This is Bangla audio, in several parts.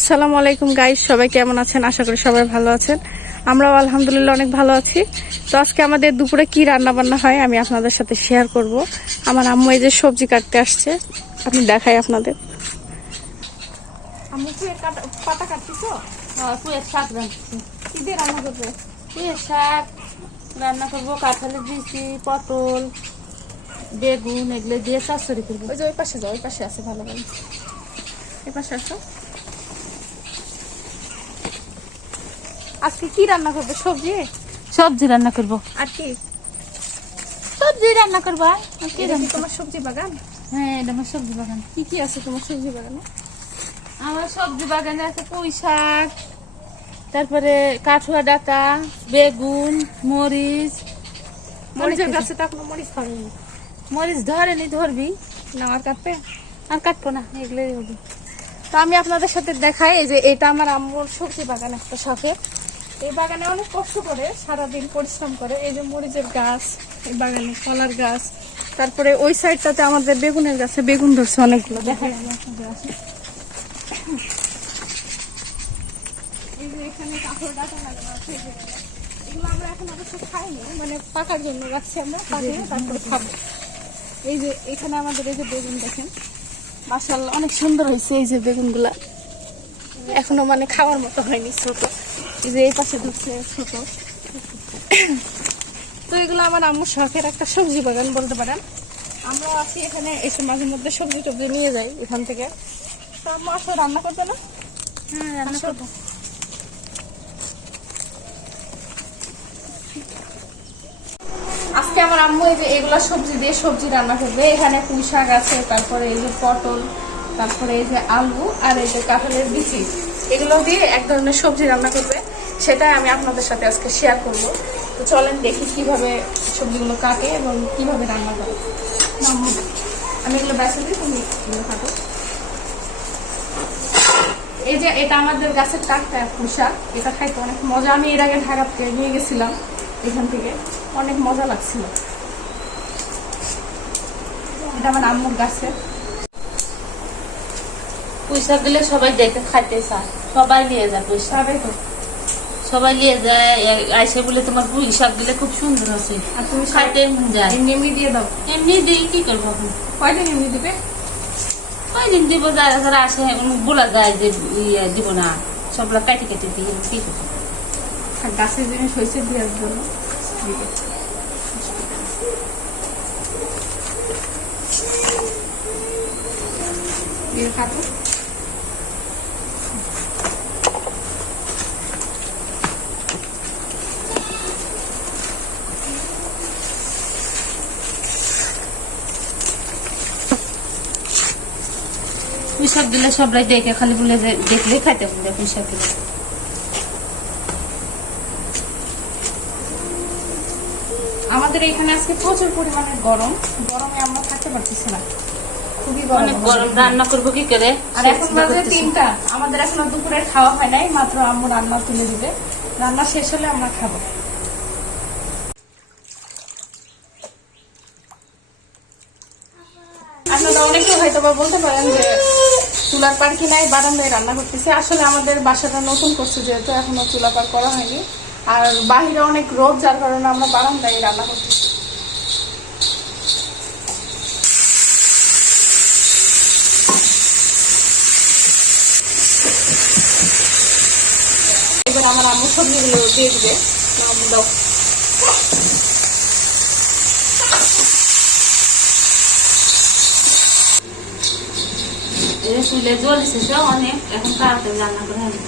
আসসালামু আলাইকুম গাইস, সবাই কেমন আছেন? আশা করি সবাই ভালো আছেন। আমরাও আলহামদুলিল্লাহ অনেক ভালো আছি। তো আজকে আমাদের দুপুরে কি রান্না বান্না হয় আমি আপনাদের সাথে শেয়ার করব। আমার আম্মু এই যে সবজি কাটতে আসছে, আমি দেখাই আপনাদের। আম্মু কি পাতা কাটতেছো? পুঁয়ের শাক রাঁধছি। কি দিয়ে রান্না করবে? পুঁয়ের শাক রান্না করবো, কাঁঠালের বিচি, পটল, বেগুন এগুলো দিয়ে চচ্চড়ি করবো। ওই যে ওই পাশে যাও, ওই পাশে আছে ভালো ভালো। এই পাশে আসো। আজকে কি রান্না করবে? সবজি সবজি রান্না করবো। আর কি? সবজি রান্না করবো। আর কি এটা কি রান্না? তোমার সবজি বাগান? হ্যাঁ, এটা আমার সবজি বাগান। কি কি আছে তোমার সবজি বাগানে? আমার সবজি বাগানে আছে পুঁই শাক, তারপরে কাঠুয়া ডাঁটা, বেগুন, মরিচ। মরিচের গাছে তো এখনো মরিচ ধরেনি। মরিচ ধরেনি, ধরবি না আর কাটবে? আর কাটবো না, এগুলোই হবে। তো আমি আপনাদের সাথে দেখাই, এই যে এটা আমার আম্মুর সবজি বাগান, একটা শখের। এই বাগানে অনেক কষ্ট করে, সারাদিন পরিশ্রম করে। এই যে মরিচের গাছ, এই বাগানে কলার গাছ, তারপরে ওই সাইডটাতে আমাদের বেগুনের গাছে বেগুন ধরছে অনেকগুলো, দেখাই আমি আপনাদের। আছে এই যে এখানে কাপড় ডাটা লাগানো আছে। এগুলো আমরা এখন অবশ্য খাইনি, মানে পাকার জন্য রাখছি, আমরা পাকিয়ে তারপরে খাবো। এই যে এখানে আমাদের এই যে বেগুন দেখেন, মাশাআল্লাহ অনেক সুন্দর হয়েছে। এই যে বেগুনগুলা এখনো মানে খাওয়ার মতো হয়নি, ছোট। এই যে এই পাশে ধরছে ছোট। তো এগুলো আমার আম্মুর শখের একটা সবজি বাগান বলতে পারেন। আমরা আছি এখানে, এসে মাঝে মধ্যে সবজি টবজি নিয়ে যাই এখান থেকে। তো আম্মু আসলে রান্না করবে না? হ্যাঁ, রান্না করবো। আজকে আমার আম্মু এই যে এগুলা সবজি দিয়ে সবজি রান্না করবে। এখানে পুঁই শাক আছে, তারপরে এই যে পটল, তারপরে এই যে আলু, আর এই যে কাঁঠালের বিচি, এগুলো দিয়ে এক ধরনের সবজি রান্না করবে। সেটাই আমি আপনাদের সাথে আজকে শেয়ার করব। তো চলেন দেখি কিভাবে সবজিগুলো কাটে এবং কিভাবে রান্না করে। আমি এগুলো বেছে দিই, তুমি এগুলো কাটো। এই যে এটা আমাদের গাছের টাটকা পুঁই শাক, এটা খাইতে অনেক মজা। আমি এর আগে ঢাকা থেকে নিয়ে গেছিলাম, এখান থেকে অনেক মজা লাগছিল। এটা আমার আম্মুর গাছের পুঁই শাক দিলে সবাই দেখে খাইতে চায়, সবাই নিয়ে যায় পুঁই শাক। তো। সবাই নিয়ে যায়, আইসে বলে তোমার পুঁই শাক দিলে খুব সুন্দর আছে, আর তুমি খাইতে মন যায়। এমনি এমনি দিয়ে দাও। এমনি দিই, কি করবো এখন? কয়দিন এমনি দিবে? কয়দিন দিব, যারা যারা আসে বলা যায় যে দিব না, সবগুলো কাটি কেটে দিই, কি করবো? আর গাছের জিনিস হয়েছে দেওয়ার জন্য দিবে। দিয়ে কাটো। পুঁই শাক দিলে সবাই দেখে খালি বলে যে দেখলেই খাইতে হবে পুঁই শাক দিলে। আমাদের এখানে আজকে প্রচুর পরিমাণে গরম, গরমে আমরা থাকতে পারতেছি না, খুবই অনেক গরম। গরম, রান্না করবো কি করে? আর এখন বাজে 3টা, আমাদের এখনো দুপুরের খাওয়া হয় নাই, মাত্র আম্মু রান্না তুলে দিবে। রান্না শেষ হলে আমরা খাবো। আপনারা অনেকেই হয়তো বা বলতে পারেন যে চুলার পার কি নাই, বারান্দায় রান্না করতেছি। আসলে আমাদের বাসাটা নতুন করছে, যেহেতু এখনো চুলা পার করা হয়নি, আর বাহিরে অনেক রোদ, যার কারণে আমরা বারান্দায় রান্না করতেছি। এবার আমার আম্মু সবজিগুলো দিয়ে দিবে। দাও। চুলে জ্বলছে তো অনেক, এখন তাড়াতাড়ি রান্না করে হবে।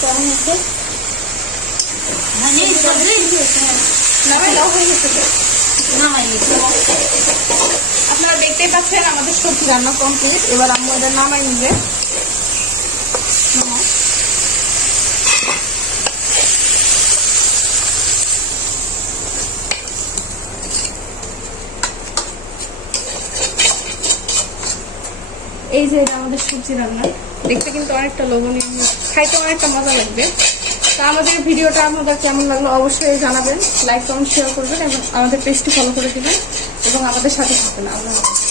কেমন হচ্ছে? আপনারা দেখতেই পাচ্ছেন আমাদের সবজি রান্না কমপ্লিট। এবার আম্মু ওদের নামাই নিবে। এই যে এটা আমাদের সবজি রান্না, দেখতে কিন্তু অনেকটা লোভনীয়, খাইতে অনেকটা মজা লাগবে। তো আমাদের ভিডিওটা আপনাদের কেমন লাগলো অবশ্যই জানাবেন, লাইক কমেন্ট শেয়ার করবেন এবং আমাদের পেজটি ফলো করে দেবেন এবং আমাদের সাথে থাকবেন। আল্লাহ হাফেজ।